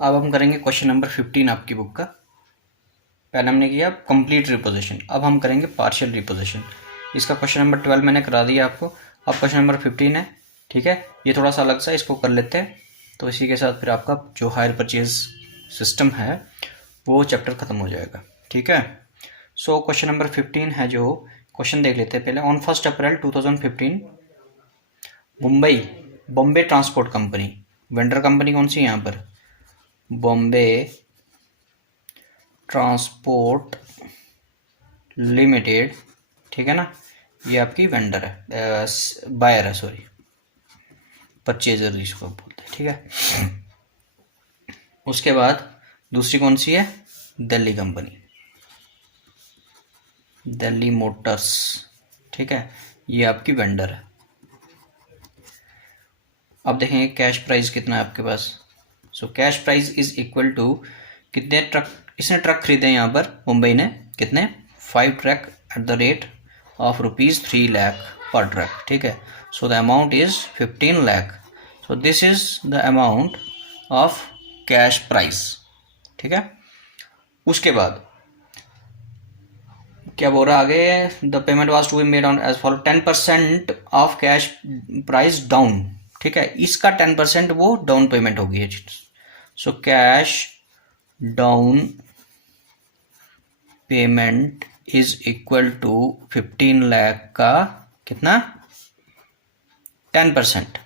अब हम करेंगे क्वेश्चन नंबर 15 आपकी बुक का। पहले हमने किया कंप्लीट रिपोजिशन, अब हम करेंगे पार्शियल रिपोजिशन। इसका क्वेश्चन नंबर 12 मैंने करा दिया आपको। अब क्वेश्चन नंबर 15 है, ठीक है। ये थोड़ा सा अलग सा, इसको कर लेते हैं। तो इसी के साथ फिर आपका जो हायर परचेज सिस्टम है वो चैप्टर खत्म हो जाएगा, ठीक है। सो क्वेश्चन नंबर 15 है, जो क्वेश्चन देख लेते हैं पहले। On 1 April 2015 Mumbai Bombay transport company, vendor company कौन सी है यहाँ पर? बॉम्बे ट्रांसपोर्ट लिमिटेड, ठीक है ना। ये आपकी वेंडर है, बायर है, सॉरी, परचेजर जिसको बोलते हैं, ठीक है। उसके बाद दूसरी कौन सी है? दिल्ली कंपनी, दिल्ली मोटर्स, ठीक है। ये आपकी वेंडर है। अब देखेंगे कैश प्राइस कितना है आपके पास। So cash price is equal to, कितने ट्रक इसने ट्रक खरीदे यहाँ पर मुंबई ने, कितने? 5 truck at the rate of ₹3 lakh per truck, ठीक है। So the amount is 15 lakh. So this is the amount of cash price, ठीक है। उसके बाद क्या बोल रहा है आगे? The payment was to be made on as follow 10% of cash price down, ठीक है। इसका 10% वो डाउन पेमेंट होगी। So cash down payment is equal to 15 lakh का कितना? 10%,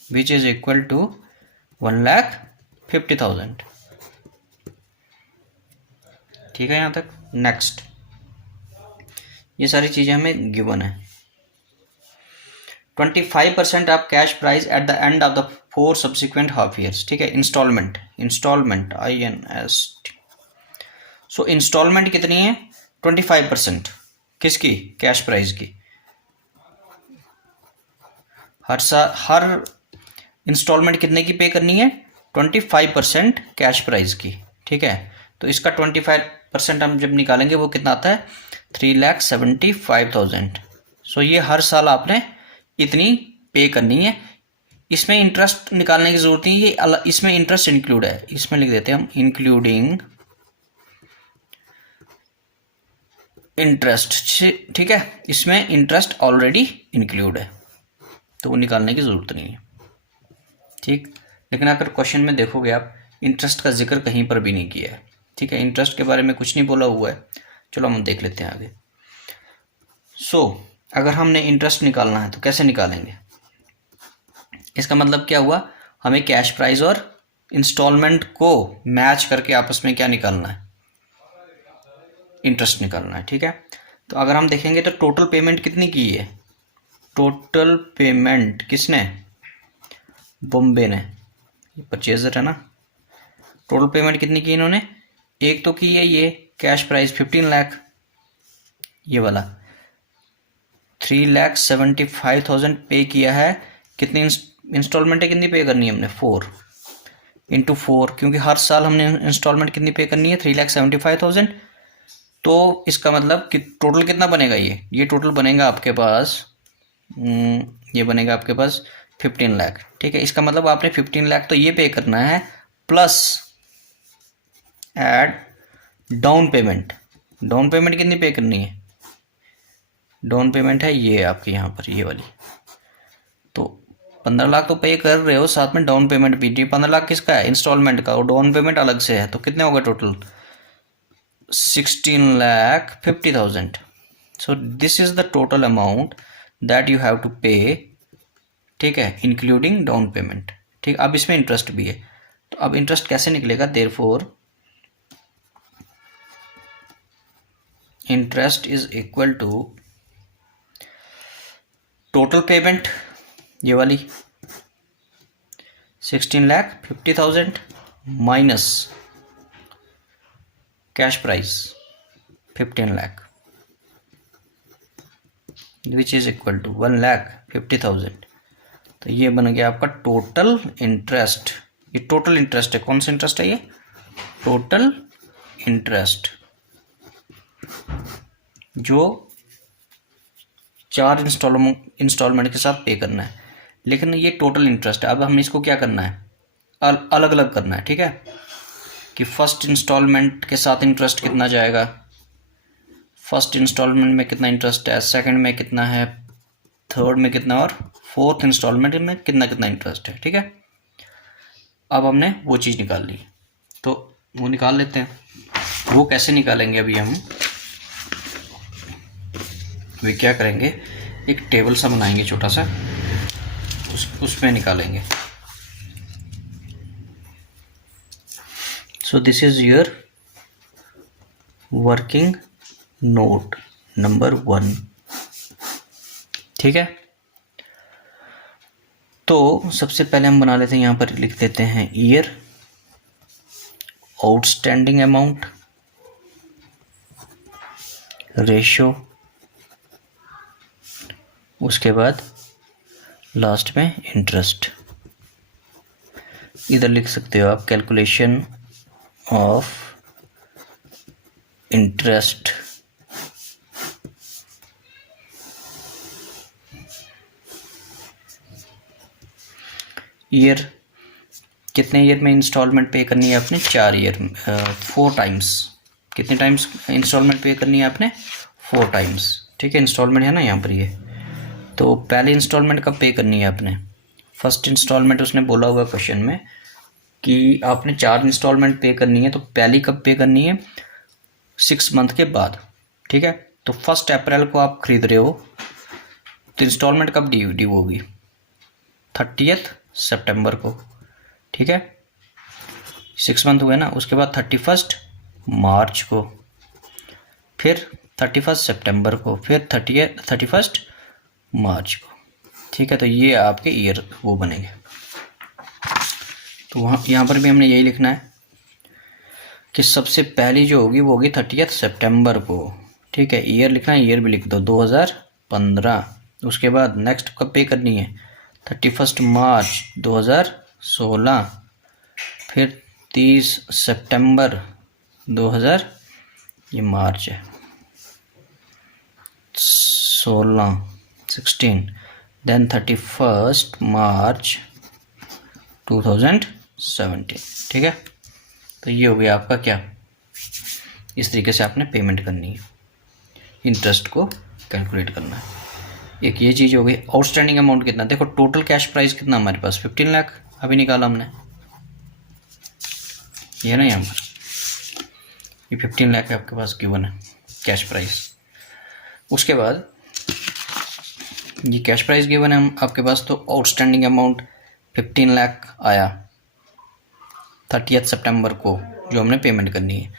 विच इज इक्वल टू 1,50,000, ठीक है यहाँ तक। नेक्स्ट, ये सारी चीजें हमें गिवन है। 25% of cash price at the end of the 4 subsequent half years, ठीक है। Instalment, instalment INS। So instalment कितनी है? 25%। किसकी? कैश प्राइस की। हर इंस्टॉलमेंट कितने की पे करनी है? 25% कैश प्राइस की, ठीक है। तो इसका 25% हम जब निकालेंगे वो कितना आता है? 3,75,000। सो ये हर साल आपने इतनी पे करनी है। इसमें इंटरेस्ट निकालने की जरूरत नहीं, ये अलग, इसमें इंटरेस्ट इंक्लूड है। इसमें लिख देते हैं हम इंक्लूडिंग इंटरेस्ट, ठीक है। इसमें इंटरेस्ट ऑलरेडी इंक्लूड है, तो वो निकालने की जरूरत नहीं है, ठीक। लेकिन अगर क्वेश्चन में देखोगे आप, इंटरेस्ट का जिक्र कहीं पर भी नहीं किया है, ठीक है। इंटरेस्ट के बारे में कुछ नहीं बोला हुआ है। चलो हम देख लेते हैं आगे। सो अगर हमने इंटरेस्ट निकालना है तो कैसे निकालेंगे? इसका मतलब क्या हुआ? हमें कैश प्राइस और इंस्टॉलमेंट को मैच करके आपस में क्या निकालना है? इंटरेस्ट निकालना है, ठीक है। तो अगर हम देखेंगे तो टोटल पेमेंट कितनी की है? टोटल पेमेंट किसने? बॉम्बे ने, ये परचेजर है ना। टोटल पेमेंट कितनी की इन्होंने? एक तो की है ये कैश प्राइस 15 लाख, ये वाला 3,75,000 पे किया है। कितनी इंस्टॉलमेंट है, कितनी पे करनी है हमने? 4 इंटू 4, क्योंकि हर साल हमने इंस्टॉलमेंट कितनी पे करनी है? 3,75,000। तो इसका मतलब कि टोटल कितना बनेगा? ये टोटल बनेगा आपके पास, ये बनेगा आपके पास 15 लाख, ठीक है। इसका मतलब आपने 15 लाख तो ये पे करना है, plus add down payment. Down payment कितनी पे करनी है? डाउन पेमेंट है ये आपके यहाँ पर, ये वाली। तो 15 लाख तो पे कर रहे हो, साथ में डाउन पेमेंट भी। 15 लाख किसका है? इंस्टॉलमेंट का, और डाउन पेमेंट अलग से है। तो कितने हो गए total? 16,50,000। So this is the total amount that you have to pay, ठीक है, इंक्लूडिंग डाउन पेमेंट, ठीक। अब इसमें इंटरेस्ट भी है, तो अब इंटरेस्ट कैसे निकलेगा? Therefore interest is equal to total payment, ये वाली 16,50,000 minus cash price 15 lakh, which is equal to 1,50,000। तो ये बन गया आपका टोटल इंटरेस्ट। ये टोटल इंटरेस्ट है। कौन सा इंटरेस्ट है ये? टोटल इंटरेस्ट, जो 4 इंस्टॉलमेंट के साथ पे करना है। लेकिन ये टोटल इंटरेस्ट है। अब हमें इसको क्या करना है? अलग अलग करना है, ठीक है, कि फर्स्ट इंस्टॉलमेंट के साथ इंटरेस्ट कितना जाएगा, फर्स्ट इंस्टॉलमेंट में कितना इंटरेस्ट है, सेकंड में कितना है, थर्ड में कितना, और फोर्थ इंस्टॉलमेंट में कितना कितना इंटरेस्ट है, ठीक है। अब हमने वो चीज़ निकाल ली, तो वो निकाल लेते हैं। वो कैसे निकालेंगे, अभी हम वे क्या करेंगे, एक टेबल सा बनाएंगे छोटा सा, उसमें निकालेंगे। सो this is your working note number 1, ठीक है। तो सबसे पहले हम बना लेते हैं, यहाँ पर लिख देते हैं ईयर, आउटस्टैंडिंग अमाउंट, रेशो, उसके बाद लास्ट में इंटरेस्ट। इधर लिख सकते हो आप कैलकुलेशन ऑफ इंटरेस्ट ईयर, कितने ईयर में इंस्टॉलमेंट पे करनी है आपने, 4 ईयर, 4 टाइम्स। कितने टाइम्स इंस्टॉलमेंट पे करनी है आपने, 4 टाइम्स, ठीक है। इंस्टॉलमेंट है ना यहाँ पर ये, तो पहले इंस्टॉलमेंट कब पे करनी है आपने, फर्स्ट इंस्टॉलमेंट उसने बोला हुआ क्वेश्चन में कि आपने 4 इंस्टॉलमेंट पे करनी है, तो पहली कब पे करनी है, 6 मंथ के बाद, ठीक है। तो 1 अप्रैल को आप खरीद रहे हो, तो इंस्टॉलमेंट कब ड्यू होगी, 30 सितंबर को, ठीक है। 6 मंथ हुए ना, उसके बाद 31 मार्च को, फिर 31 सितंबर को, फिर 31 मार्च को, ठीक है। तो ये आपके ईयर वो बनेंगे। तो वहाँ यहाँ पर भी हमने यही लिखना है कि सबसे पहली जो होगी वो होगी 30 सितंबर को, ठीक है। ईयर लिखना है, ईयर भी लिख दो 2015। उसके बाद नेक्स्ट कब पे करनी है, 31 मार्च 2016, फिर 30 सितंबर 2000, ये मार्च है, 16 देन 31 मार्च 2017, ठीक है। तो ये हो गया आपका क्या, इस तरीके से आपने पेमेंट करनी है, इंटरेस्ट को कैलकुलेट करना है। एक ये चीज़ हो गई। आउटस्टैंडिंग अमाउंट कितना, देखो टोटल कैश प्राइस कितना हमारे पास, 15 लाख अभी निकाला हमने, ये ना यहाँ पर ये 15 लाख आपके पास गिवन है कैश प्राइस। उसके बाद ये कैश प्राइस गिवन है आपके पास, तो आउटस्टैंडिंग अमाउंट 15 लाख आया 30 सितंबर को, जो हमने पेमेंट करनी है।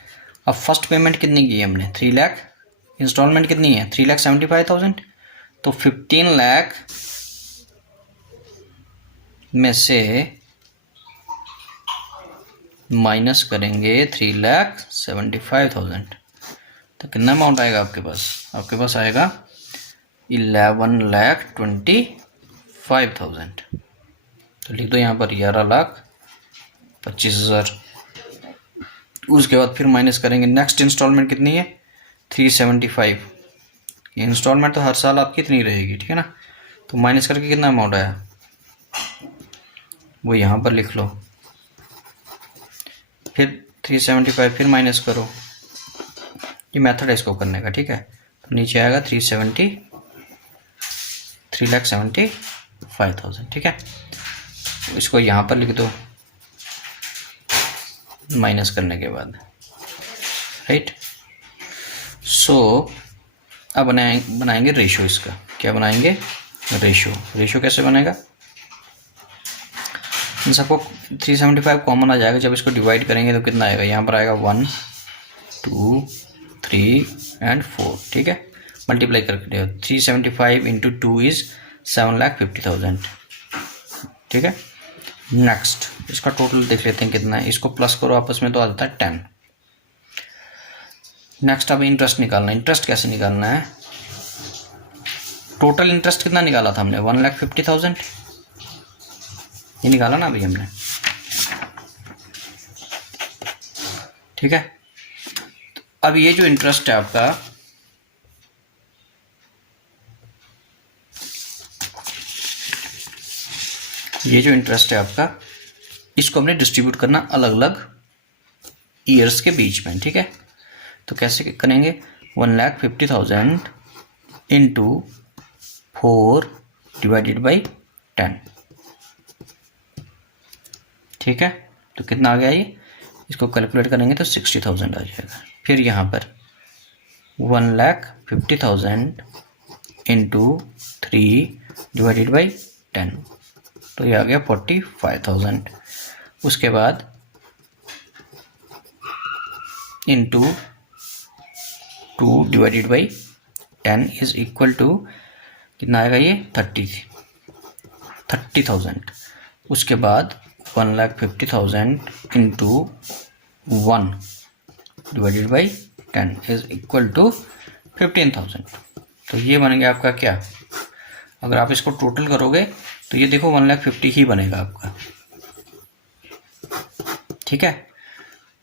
अब फर्स्ट पेमेंट कितनी की है हमने, 3 लाख, इंस्टॉलमेंट कितनी है 3,75,000, तो 15 लाख में से माइनस करेंगे 3,75,000, तो कितना अमाउंट आएगा आपके पास आएगा 11,25,000। तो लिख दो यहाँ पर 11,25,000। उसके बाद फिर माइनस करेंगे, नेक्स्ट इंस्टॉलमेंट कितनी है 375। ये इंस्टॉलमेंट तो हर साल आपकी इतनी रहेगी, ठीक है ना। तो माइनस करके कितना अमाउंट आया वो यहाँ पर लिख लो, फिर 375 फिर माइनस करो, ये मेथड है इसको करने का, ठीक है। तो नीचे आएगा 3,75,000, ठीक है। तो इसको यहाँ पर लिख दो माइनस करने के बाद, राइट। सो अब बनाएंगे रेशो, इसका क्या बनाएंगे, रेशो कैसे बनेगा, इन सबको 375 कॉमन आ जाएगा, जब इसको डिवाइड करेंगे तो कितना आएगा, यहाँ पर आएगा 1 2 3 एंड 4, ठीक है। मल्टीप्लाई करके 375 इंटू 2 इज 7,50,000, ठीक है। नेक्स्ट इसका टोटल देख लेते हैं कितना है, इसको प्लस करो आपस में तो आ जाता है 10। नेक्स्ट अब इंटरेस्ट निकालना है। इंटरेस्ट कैसे निकालना है, टोटल इंटरेस्ट कितना निकाला था हमने 1,50,000, ये निकाला ना अभी हमने, ठीक है। तो अब ये जो इंटरेस्ट है आपका, ये जो इंटरेस्ट है आपका इसको हमने डिस्ट्रीब्यूट करना अलग अलग ईयर्स के बीच में, ठीक है। तो कैसे करेंगे, 1,50,000 इंटू 4 डिवाइडेड बाई 10, ठीक है। तो कितना आ गया ये, इसको कैलकुलेट करेंगे तो 60,000 आ जाएगा। फिर यहाँ पर 1,50,000 इंटू 3 डिवाइडेड बाई 10, तो ये आ गया 45,000। उसके बाद into 2 divided by 10 is equal to कितना आएगा ये 30,000। उसके बाद 1,50,000 into 1 divided by 10 is equal to 15,000। तो ये बन गया आपका क्या, अगर आप इसको टोटल करोगे तो ये देखो 1,50,000 ही बनेगा आपका, ठीक है।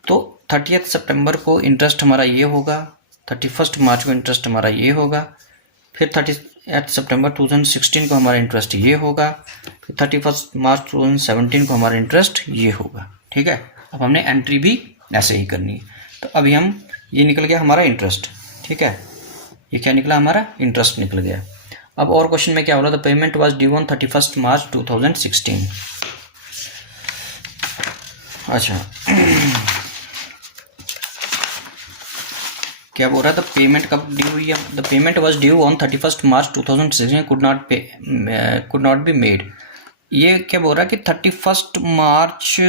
तो 30 सितंबर को इंटरेस्ट हमारा ये होगा, 31 मार्च को इंटरेस्ट हमारा ये होगा, फिर 30 सितंबर 2016 को हमारा इंटरेस्ट ये होगा, फिर 31 मार्च 2017 को हमारा इंटरेस्ट ये होगा, ठीक है। अब हमने एंट्री भी ऐसे ही करनी है। तो अभी हम, ये निकल गया हमारा इंटरेस्ट, ठीक है, ये क्या निकला हमारा इंटरेस्ट निकल गया। अब और क्वेश्चन में क्या हो रहा था, पेमेंट वाज ड्यू ऑन 31 मार्च 2016। अच्छा क्या बोल रहा था, पेमेंट कब ड्यू हुई है, the payment was due on 31 March 2016 could not be made. ये क्या बोल रहा है कि 31 मार्च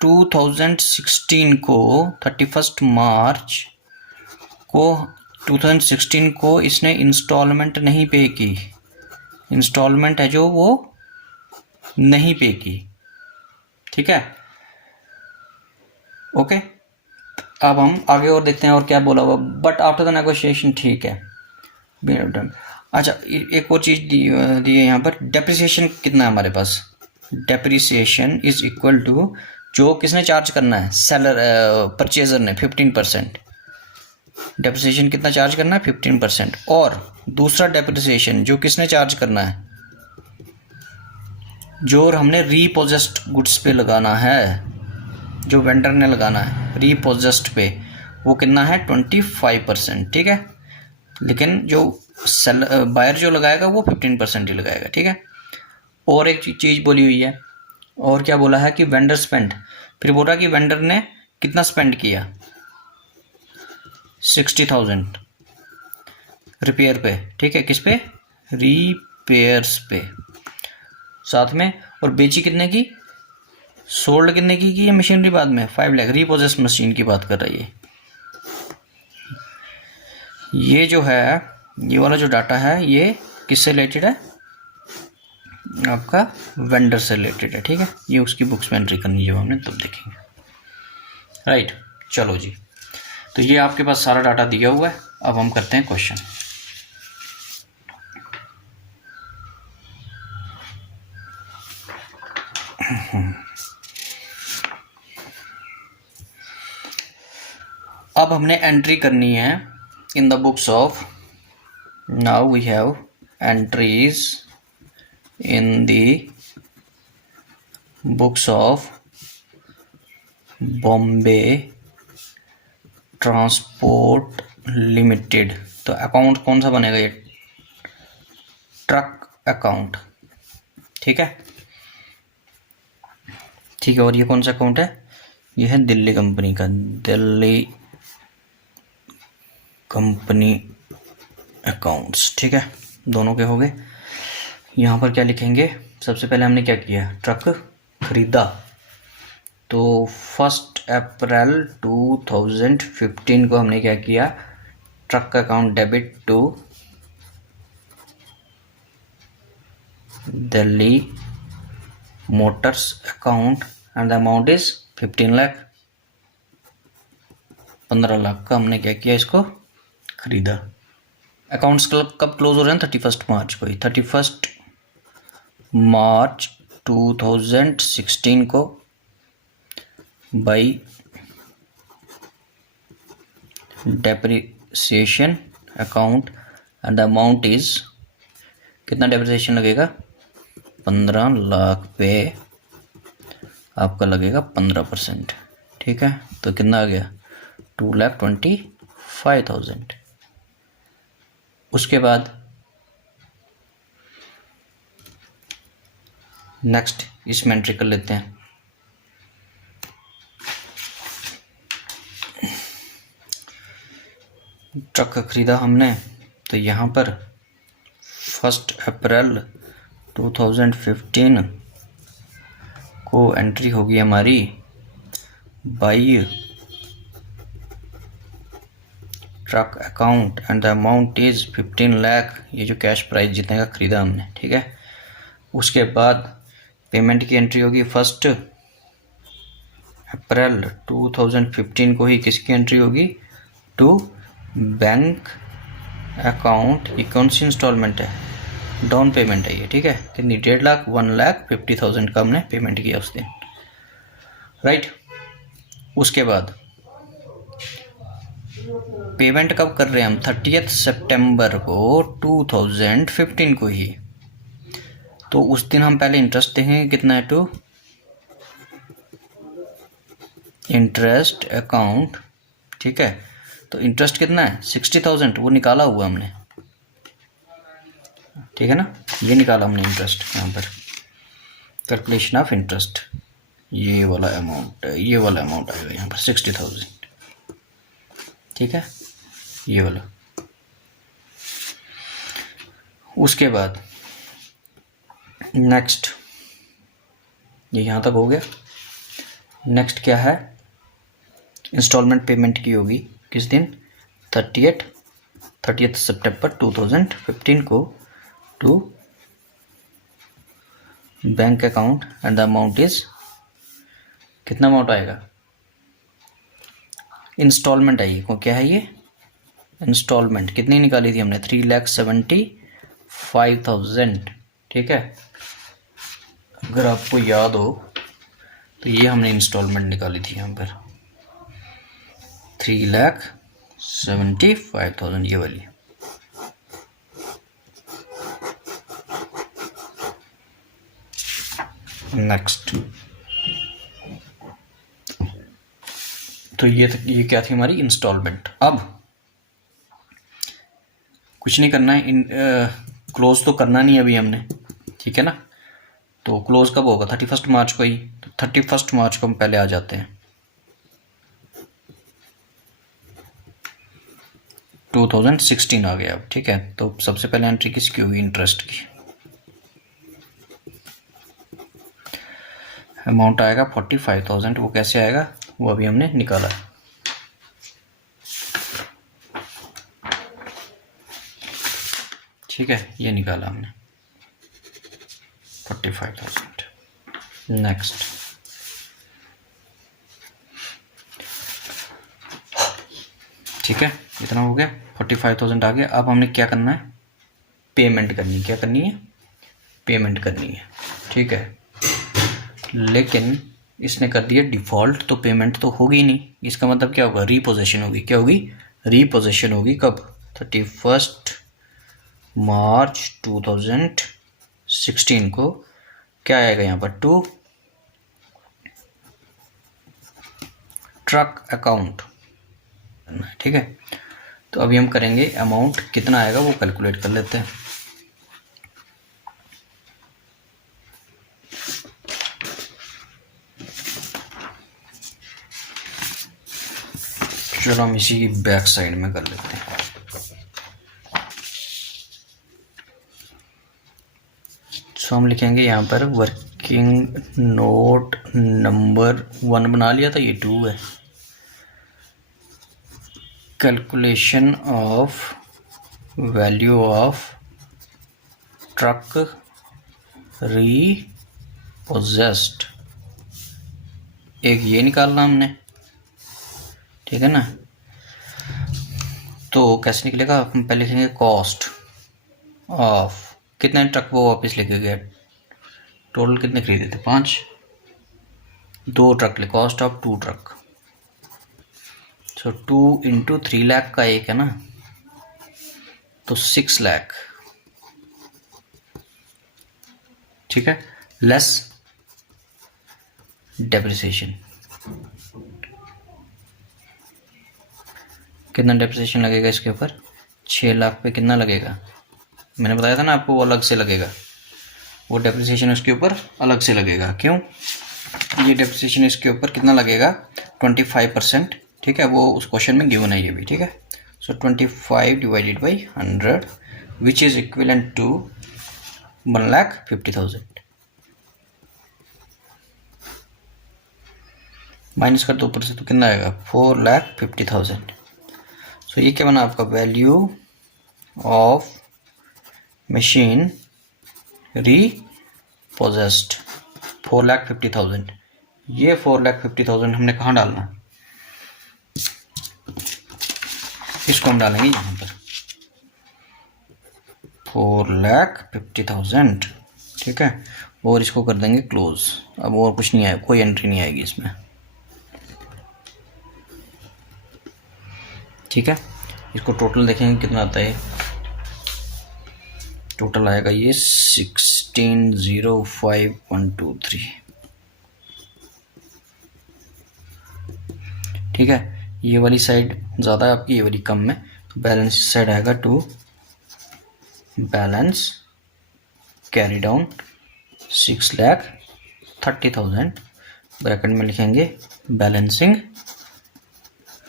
2016 को 31 मार्च को 2016 को इसने इंस्टॉलमेंट नहीं पे की, इंस्टॉलमेंट है जो वो नहीं पे की, ठीक है, ओके। अब हम आगे और देखते हैं और क्या बोला हुआ, बट आफ्टर द नेगोशिएशन, ठीक है। अच्छा एक और चीज़ दी है यहाँ पर, डेप्रिसिएशन कितना है हमारे पास, डेप्रिसिएशन इज इक्वल टू जो किसने चार्ज करना है, सेलर परचेजर ने 15%, डेप्रिसिएशन कितना चार्ज करना है 15%, और दूसरा डेप्रिसिएशन जो किसने चार्ज करना है, जो हमने रीपोजेस्ड गुड्स पे लगाना है, जो वेंडर ने लगाना है रीपोजेस्ड पे, वो कितना है 25%, ठीक है। लेकिन जो बायर जो लगाएगा वो 15% ही लगाएगा, ठीक है। और एक चीज़ बोली हुई है, और क्या बोला है कि वेंडर स्पेंड, फिर बोल रहा है कि वेंडर ने कितना स्पेंड किया, 60,000 रिपेयर पे, ठीक है, किस पे, रिपेयर्स पे, साथ में, और बेची कितने की, सोल्ड कितने की है मशीनरी बाद में 5 लाख, रीपोजेस मशीन की बात कर रही है। ये जो है, ये वाला जो डाटा है ये किससे रिलेटेड है, आपका वेंडर से रिलेटेड है, ठीक है। ये उसकी बुक्स में एंट्री करनी, जब हमने तब देखेंगे, राइट। चलो जी, तो ये आपके पास सारा डाटा दिया हुआ है। अब हम करते हैं क्वेश्चन। अब हमने एंट्री करनी है in the books of, now we have entries in the books of Bombay transport limited. तो अकाउंट कौन सा बनेगा, ये ट्रक अकाउंट, ठीक है, ठीक है। और ये कौन सा अकाउंट है, ये है दिल्ली कंपनी का, दिल्ली कंपनी अकाउंट्स, ठीक है। दोनों के हो गए। यहाँ पर क्या लिखेंगे, सबसे पहले हमने क्या किया, ट्रक खरीदा, तो 1 अप्रैल 2015 को हमने क्या किया, ट्रक का account debit to Delhi motors account and the amount is 15 lakh, 15 lakh का हमने क्या किया, इसको खरीदा। अकाउंट्स कब क्लोज हो रहे हैं, 31 मार्च को ही, 31 मार्च 2016 को by depreciation account and the amount is, कितना डेप्रिसिएशन लगेगा, 15 लाख पे आपका लगेगा 15%। ठीक है, तो कितना आ गया 2,25,000। उसके बाद नेक्स्ट इसमें एंट्री कर लेते हैं। ट्रक खरीदा हमने, तो यहाँ पर 1 अप्रैल 2015 को एंट्री होगी हमारी by truck account and the amount is 15 lakh. ये जो कैश प्राइस जितने का ख़रीदा हमने, ठीक है। उसके बाद पेमेंट की एंट्री होगी 1 अप्रैल 2015 को ही किसकी एंट्री होगी, टू बैंक अकाउंट। ये कौन सी इंस्टॉलमेंट है, डाउन पेमेंट है ये, ठीक है। कितनी 1.5 लाख 1,50,000 का हमने पेमेंट किया उस दिन, राइट। उसके बाद पेमेंट कब कर रहे हैं हम, 30 सितंबर को 2015 को ही। तो उस दिन हम पहले इंटरेस्ट देखेंगे कितना है, टू इंटरेस्ट अकाउंट, ठीक है। तो इंटरेस्ट कितना है 60,000, वो निकाला हुआ हमने, ठीक है ना। ये निकाला हमने इंटरेस्ट, यहाँ पर कैलकुलेशन ऑफ इंटरेस्ट, ये वाला अमाउंट आएगा यहाँ पर 60,000, ठीक है, ये वाला। उसके बाद नेक्स्ट, ये यहाँ तक हो गया। नेक्स्ट क्या है, इंस्टॉलमेंट पेमेंट की होगी किस दिन, 30 सितंबर 2015 को to bank account and the amount is, कितना अमाउंट आएगा, इंस्टॉलमेंट है ये, क्या है ये, इंस्टॉलमेंट। कितनी निकाली थी हमने, 3,75,000, ठीक है। अगर आपको याद हो तो ये हमने इंस्टॉलमेंट निकाली थी यहाँ पर 3,75,000, ये वाली। नेक्स्ट, तो ये क्या थी हमारी इंस्टॉलमेंट। अब कुछ नहीं करना है, क्लोज तो करना नहीं अभी हमने, ठीक है ना। तो क्लोज कब होगा, 31 मार्च को ही। तो 31 मार्च को हम पहले आ जाते हैं, 2016 आ गया अब, ठीक है। तो सबसे पहले एंट्री किसकी होगी, इंटरेस्ट की। अमाउंट आएगा 45,000, वो कैसे आएगा, वो अभी हमने निकाला है, ठीक है, ये निकाला हमने 45,000। नेक्स्ट, ठीक है, इतना हो गया, 45,000 आ गया। अब हमने क्या करना है, पेमेंट करनी, क्या करनी है, पेमेंट करनी है, ठीक है। लेकिन इसने कर दिया डिफ़ॉल्ट, तो पेमेंट तो होगी नहीं। इसका मतलब क्या होगा, रीपोजेशन होगी। क्या होगी, रीपोजेशन होगी कब, 31 मार्च 2016 को। क्या आएगा यहाँ पर, टू ट्रक अकाउंट, ठीक है। तो अभी हम करेंगे अमाउंट कितना आएगा वो कैलकुलेट कर लेते हैं। चलो हम इसी की बैक साइड में कर लेते हैं। सो हम लिखेंगे यहाँ पर वर्किंग नोट नंबर 1 बना लिया था, ये 2 है। Calculation of value of truck repossessed, एक ये निकालना हमने, ठीक है ना। तो कैसे निकलेगा, हम पहले लिखेंगे कॉस्ट ऑफ, कितने ट्रक वो वापस लेके गया, टोटल कितने खरीदे थे, 5, 2 ट्रक ले, cost of 2 truck. So 2 into 3 lakh का एक है ना, तो 6 लाख, ठीक है, लेस डेप्रिसिएशन। कितना डेप्रिसिएशन लगेगा इसके ऊपर? 6 लाख पे कितना लगेगा? मैंने बताया था ना आपको, वो अलग से लगेगा, वो डेप्रिसिएशन उसके ऊपर अलग से लगेगा। क्यों? ये डेप्रिसिएशन इसके ऊपर कितना लगेगा? 25%। ठीक है, वो उस क्वेश्चन में गिवन है ये भी। ठीक है, so 25 divided by 100 which is equivalent to 1,50,000। Minus कर दो ऊपर से तो कितना आएगा? 4,50,000। सो ये क्या बना आपका? Value of machine repossessed 4,50,000। ये 4,50,000 हमने कहाँ डालना? इसको हम डालेंगे यहाँ पर 4,50,000। ठीक है, और इसको कर देंगे क्लोज। अब और कुछ नहीं आएगा, कोई एंट्री नहीं आएगी इसमें। ठीक है, इसको टोटल देखेंगे कितना आता है। टोटल आएगा ये 16,05,123। ठीक है, ये वाली साइड ज़्यादा है आपकी, ये वाली कम है, तो बैलेंस साइड आएगा to balance carry down 6,30,000। Bracket में लिखेंगे बैलेंसिंग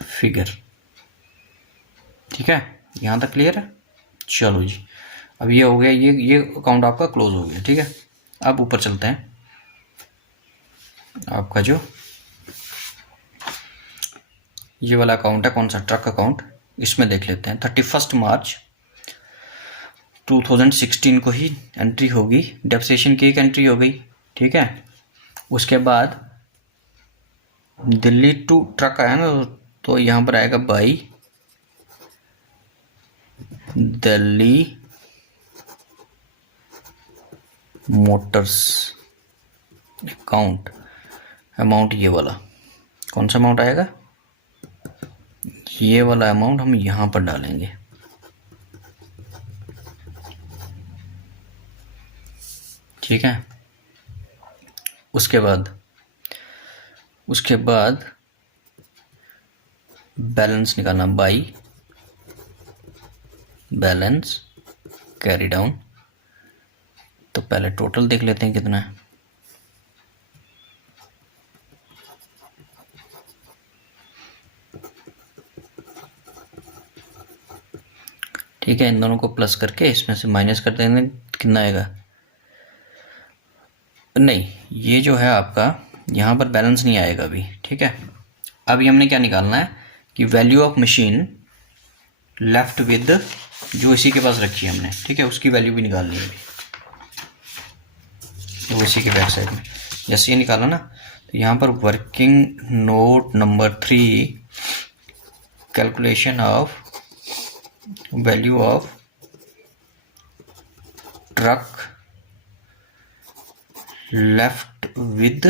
फिगर। ठीक है, यहाँ तक क्लियर है? चलो जी, अब ये हो गया, ये अकाउंट आपका क्लोज हो गया। ठीक है, अब ऊपर चलते हैं। आपका जो ये वाला अकाउंट है, कौन सा? Truck account. इसमें देख लेते हैं 31 मार्च 2016 को ही एंट्री होगी, डेप्रिसिएशन की एक एंट्री हो गई। ठीक है, उसके बाद दिल्ली टू ट्रक आया ना, तो यहाँ पर आएगा by Delhi motors account. Amount ये वाला कौन सा अमाउंट आएगा? ये वाला अमाउंट हम यहाँ पर डालेंगे। ठीक है, उसके बाद बैलेंस निकालना, बाई बैलेंस कैरी डाउन। तो पहले टोटल देख लेते हैं कितना है। ठीक है, इन दोनों को प्लस करके इसमें से माइनस कर देंगे, कितना आएगा? नहीं, ये जो है आपका यहाँ पर बैलेंस नहीं आएगा अभी। ठीक है, अभी हमने क्या निकालना है कि value of machine left with जो इसी के पास रखी है हमने। ठीक है, उसकी वैल्यू भी निकालनी है अभी, वो इसी के बैक साइड में। जैसे ये निकाला ना, तो यहाँ पर working note number 3 calculation of value of truck left with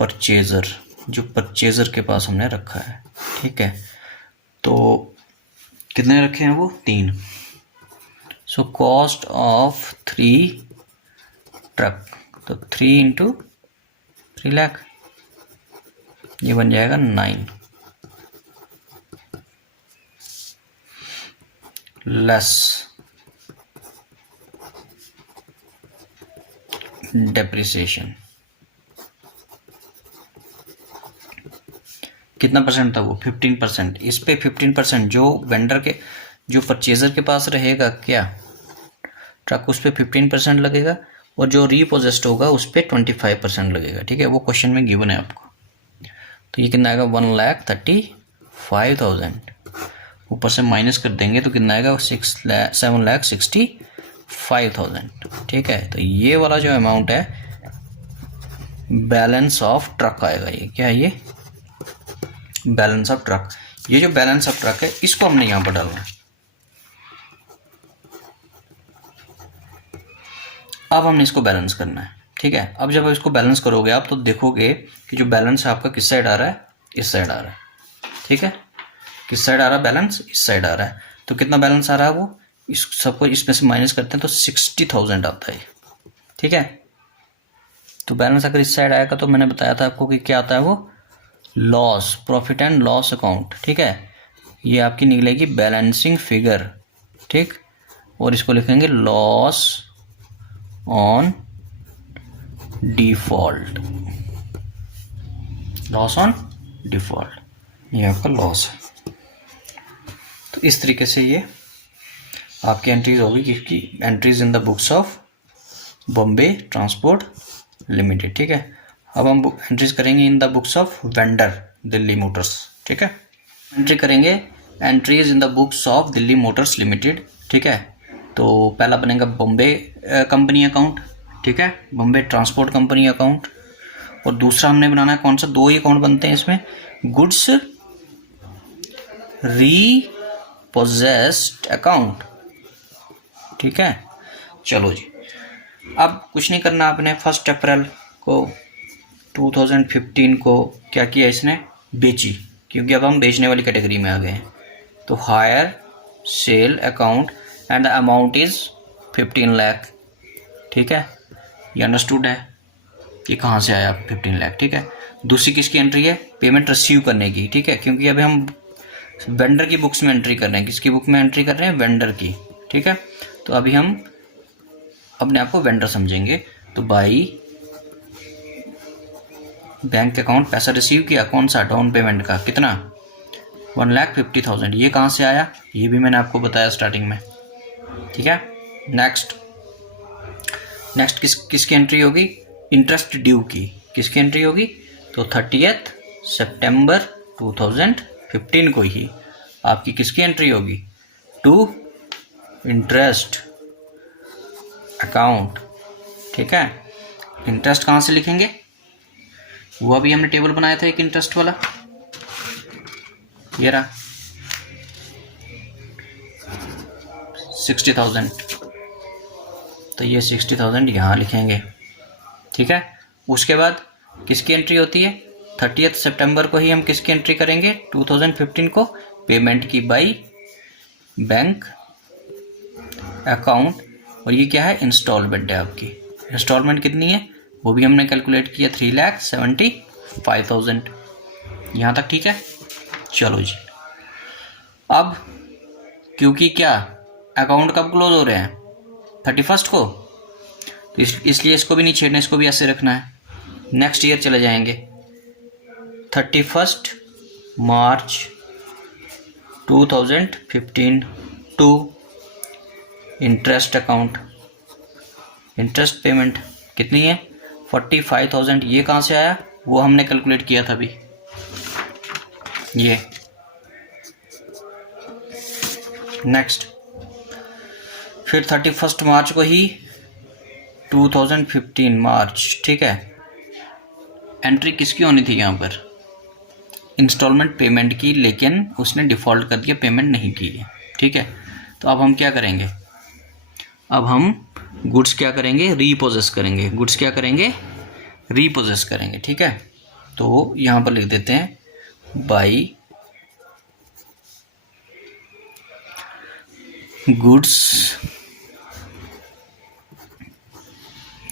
purchaser, जो परचेजर के पास हमने रखा है। ठीक है, तो कितने रखे हैं वो? 3। सो कॉस्ट ऑफ 3 ट्रक, तो 3 इंटू 3 लाख, ये बन जाएगा 9 लेस डेप्रिसिएशन। कितना परसेंट था वो? 15%। इस पे 15% जो वेंडर के, जो परचेजर के पास रहेगा क्या ट्रक, उस पर 15% लगेगा, और जो रीपोजेस्ड होगा उस पर 25% लगेगा। ठीक है, वो क्वेश्चन में गिवन है आपको। तो ये कितना आएगा? 1,35,000। ऊपर से माइनस कर देंगे तो कितना आएगा? 7,65,000। ठीक है, तो ये वाला जो अमाउंट है बैलेंस ऑफ ट्रक आएगा। ये क्या है? ये बैलेंस ऑफ ट्रक। ये जो बैलेंस ऑफ ट्रक है इसको हमने यहाँ पर डालना है। अब हमने इसको बैलेंस करना है। ठीक है, अब जब इसको बैलेंस करोगे आप, तो देखोगे कि जो बैलेंस है आपका किस साइड आ रहा है? इस साइड आ रहा है। ठीक है, किस साइड आ रहा है बैलेंस? इस साइड आ रहा है। तो कितना बैलेंस आ रहा है वो? इस सबको इसमें से माइनस करते हैं तो 60,000 आता है। ठीक है, तो बैलेंस अगर इस साइड आएगा तो मैंने बताया था आपको कि क्या आता है वो, loss, profit and loss account, ठीक है। ये आपकी निकलेगी बैलेंसिंग फिगर, ठीक, और इसको लिखेंगे loss on default, loss on default, ये आपका लॉस है। तो इस तरीके से ये आपकी एंट्रीज होगी, किसकी entries in the books of Bombay transport limited, ठीक है। अब हम एंट्रीज करेंगे इन the books of vendor Delhi Motors, ठीक है। एंट्री करेंगे entries in the books of Delhi Motors limited, ठीक है। तो पहला बनेगा बॉम्बे कंपनी अकाउंट, ठीक है, बॉम्बे ट्रांसपोर्ट कंपनी अकाउंट। और दूसरा हमने बनाना है कौन सा, दो ही अकाउंट बनते हैं इसमें, गुड्स रीपोजेस्ड अकाउंट, ठीक है। चलो जी, अब कुछ नहीं करना आपने, 1 अप्रैल को 2015 को क्या किया इसने, बेची, क्योंकि अब हम बेचने वाली कैटेगरी में आ गए हैं। तो hire sale account and the amount is 15 lakh, ठीक है। ये अंडरस्टूड है कि कहाँ से आया 15 लाख, ठीक है। दूसरी किसकी एंट्री है, पेमेंट रिसीव करने की, ठीक है, क्योंकि अभी हम वेंडर की बुक्स में एंट्री कर रहे हैं, किसकी बुक में एंट्री कर रहे हैं, वेंडर की, ठीक है। तो अभी हम अपने आप को वेंडर समझेंगे। तो बाई बैंक अकाउंट, पैसा रिसीव किया, कौन सा, डाउन पेमेंट का, कितना, 1,50,000। ये कहाँ से आया, ये भी मैंने आपको बताया स्टार्टिंग में, ठीक है। नेक्स्ट किसकी एंट्री होगी, इंटरेस्ट ड्यू की, किसकी एंट्री होगी, तो 30 सितंबर 2015 को ही आपकी किसकी एंट्री होगी, टू इंटरेस्ट अकाउंट, ठीक है। इंटरेस्ट कहाँ से लिखेंगे, वो अभी हमने टेबल बनाया था एक इंटरेस्ट वाला, ये रहा 60,000, तो ये 60,000 यहाँ लिखेंगे, ठीक है। उसके बाद किसकी एंट्री होती है, 30 सितंबर को ही हम किसकी एंट्री करेंगे, 2015 को, पेमेंट की बाई बैंक अकाउंट। और ये क्या है, इंस्टॉलमेंट है आपकी, इंस्टॉलमेंट कितनी है वो भी हमने कैलकुलेट किया, 3,75,000, यहाँ तक ठीक है। चलो जी, अब क्योंकि क्या अकाउंट कब क्लोज हो रहे हैं, 31 को, तो इसलिए इसको भी नहीं छेड़ना, इसको भी ऐसे रखना है। नेक्स्ट ईयर चले जाएंगे, 31 March 2015 to interest account, interest payment कितनी है, 45,000। ये कहाँ से आया, वो हमने कैलकुलेट किया था अभी, ये। नेक्स्ट फिर 31 मार्च को ही 2015 मार्च, ठीक है, एंट्री किसकी होनी थी यहाँ पर, इंस्टॉलमेंट पेमेंट की, लेकिन उसने डिफ़ॉल्ट कर दिया, पेमेंट नहीं की है, ठीक है। तो अब हम क्या करेंगे, अब हम गुड्स क्या करेंगे, रीपोजेस करेंगे, गुड्स क्या करेंगे, रीपोजेस करेंगे, ठीक है। तो यहाँ पर लिख देते हैं by goods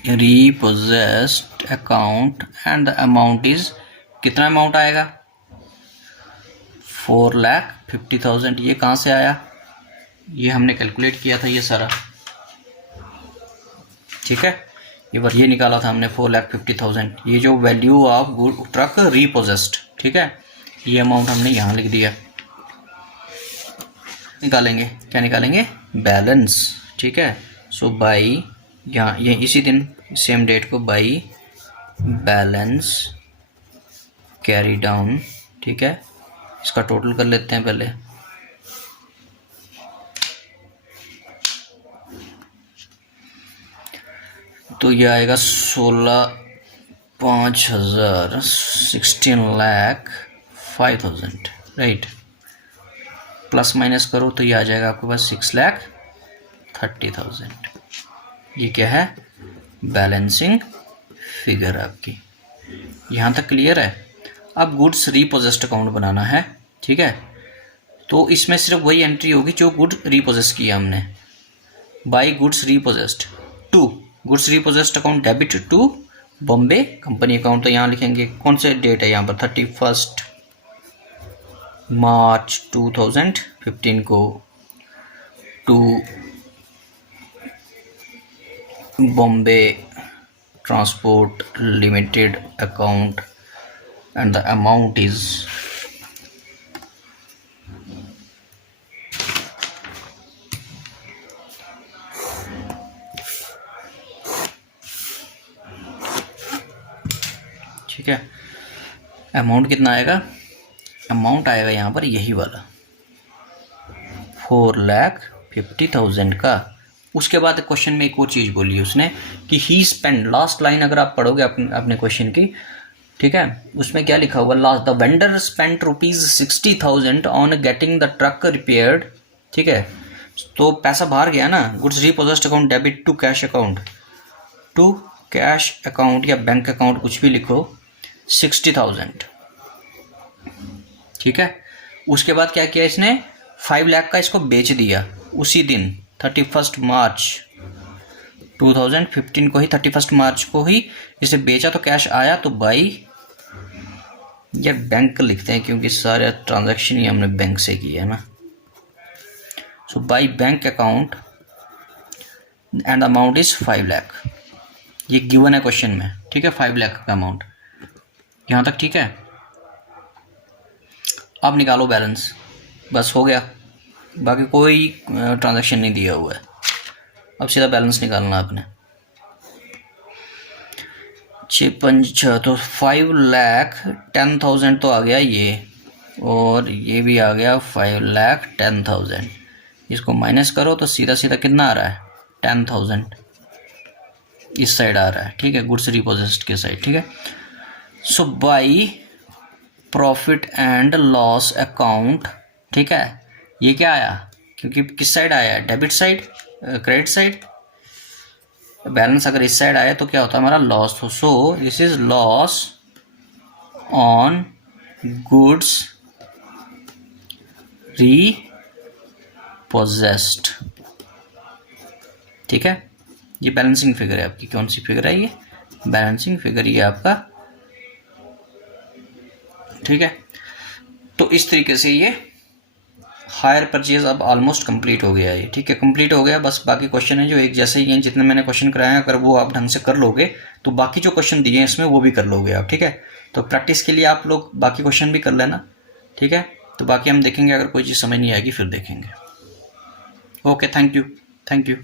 repossessed account and the amount is, कितना अमाउंट आएगा, 4,50,000। ये कहाँ से आया, ये हमने कैलकुलेट किया था ये सारा, ठीक है। ये निकाला था हमने 4,50,000, ये जो वैल्यू ऑफ गुड ट्रक रीपोजेस्ड, ठीक है, ये अमाउंट हमने यहाँ लिख दिया। निकालेंगे, क्या निकालेंगे, बैलेंस, ठीक है। सो बाई, यहाँ ये इसी दिन सेम डेट को, बाई बैलेंस कैरी डाउन, ठीक है। इसका टोटल कर लेते हैं पहले, तो ये आएगा 16,05,000, 16,05,000, राइट। प्लस माइनस करो तो ये आ जाएगा आपके पास 6,30,000। ये क्या है, बैलेंसिंग फिगर आपकी। यहाँ तक क्लियर है। अब गुड्स रीपोजेस्ड अकाउंट बनाना है, ठीक है। तो इसमें सिर्फ वही एंट्री होगी जो गुड रीपोजेस किया हमने, by goods repossessed to goods repossessed account debit to Bombay company account, तो यहाँ लिखेंगे कौन से डेट है यहाँ पर 31 मार्च 2015 को to Bombay transport limited account and the amount is ठीक है। अमाउंट कितना आएगा, अमाउंट आएगा यहाँ पर यही वाला 4,50,000 का। उसके बाद क्वेश्चन में एक और चीज़ बोली उसने कि ही स्पेंड, लास्ट लाइन अगर आप पढ़ोगे अपने क्वेश्चन की, ठीक है, उसमें क्या लिखा हुआ, last the vendor spent ₹60,000 on getting the truck repaired, ठीक है, तो पैसा बाहर गया ना, goods repossessed account debit to cash account, to cash account या बैंक अकाउंट कुछ भी लिखो, 60,000, ठीक है। उसके बाद क्या किया इसने, 5 लाख का इसको बेच दिया उसी दिन 31 मार्च 2015 को ही, 31 मार्च को ही इसे बेचा, तो कैश आया, तो बाई, या बैंक लिखते हैं क्योंकि सारे ट्रांजैक्शन ही हमने बैंक से किया है ना, so by bank account and amount is 5 lakh, ये गिवन है क्वेश्चन में, ठीक है, 5 लाख का अमाउंट यहाँ तक, ठीक है। अब निकालो बैलेंस, बस हो गया, बाकी कोई ट्रांजैक्शन नहीं दिया हुआ है, अब सीधा बैलेंस निकालना आपने। 6 तो 5,10,000 तो आ गया ये, और ये भी आ गया 5,10,000, इसको माइनस करो तो सीधा सीधा कितना आ रहा है, 10,000 इस साइड आ रहा है, ठीक है, गुड्स रिपोजेस्ड के साइड, ठीक है। So by profit and loss account, ठीक है, ये क्या आया, क्योंकि किस साइड आया है, debit side, credit side, balance अगर इस साइड आया तो क्या होता है हमारा, लॉस, तो so this is loss on goods repossessed, ठीक है। ये बैलेंसिंग फिगर है आपकी, कौन सी फिगर है ये, बैलेंसिंग फिगर ये आपका, ठीक है। तो इस तरीके से ये हायर परचेज अब ऑलमोस्ट कंप्लीट हो गया है, ठीक है, कंप्लीट हो गया। बस बाकी क्वेश्चन है जो एक जैसे ही हैं, जितने मैंने क्वेश्चन कराए हैं, अगर वो आप ढंग से कर लोगे तो बाकी जो क्वेश्चन दिए हैं इसमें वो भी कर लोगे आप, ठीक है। तो प्रैक्टिस के लिए आप लोग बाकी क्वेश्चन भी कर लेना, ठीक है। तो बाकी हम देखेंगे, अगर कोई चीज़ समझ नहीं आएगी फिर देखेंगे। Okay, thank you.